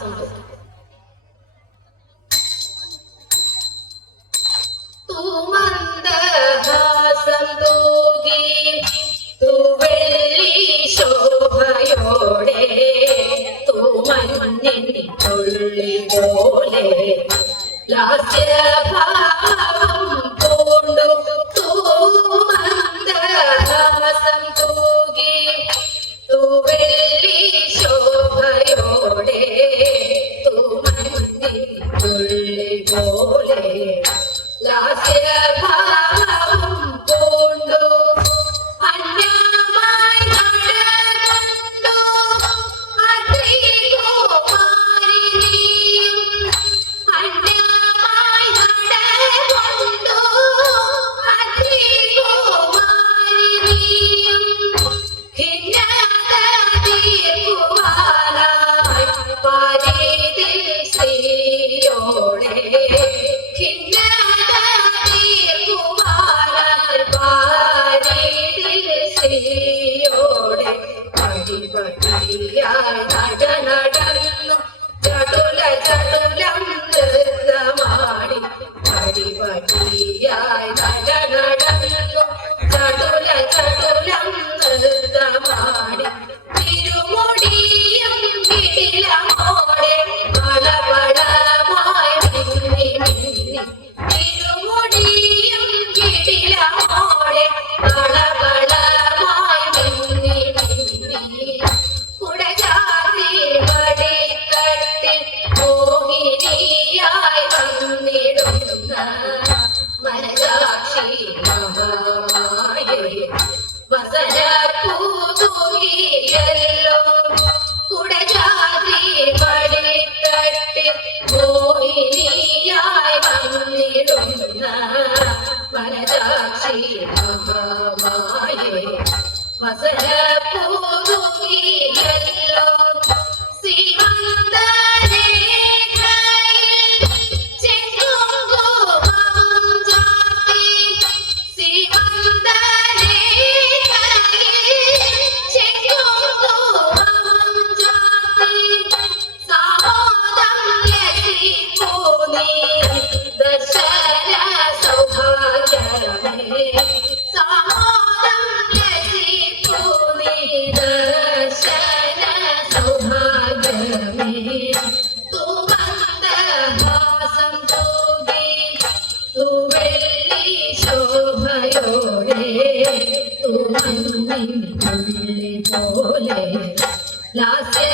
സംഭവിക്കും ശോഭയോടെ തൂ മഞ്ഞിൻ പോലെ ലാസ്യ ഭാവ La Fierpa. ശക്തിയോടെ അടിപടിയായി നടന്നു ചടുല ചടുലം നൃത്തമാടി അടിപടിയായി साक्षी नम माये वसर पूरुगी തുറന്നിൻ പോലെ. ലാസ്യ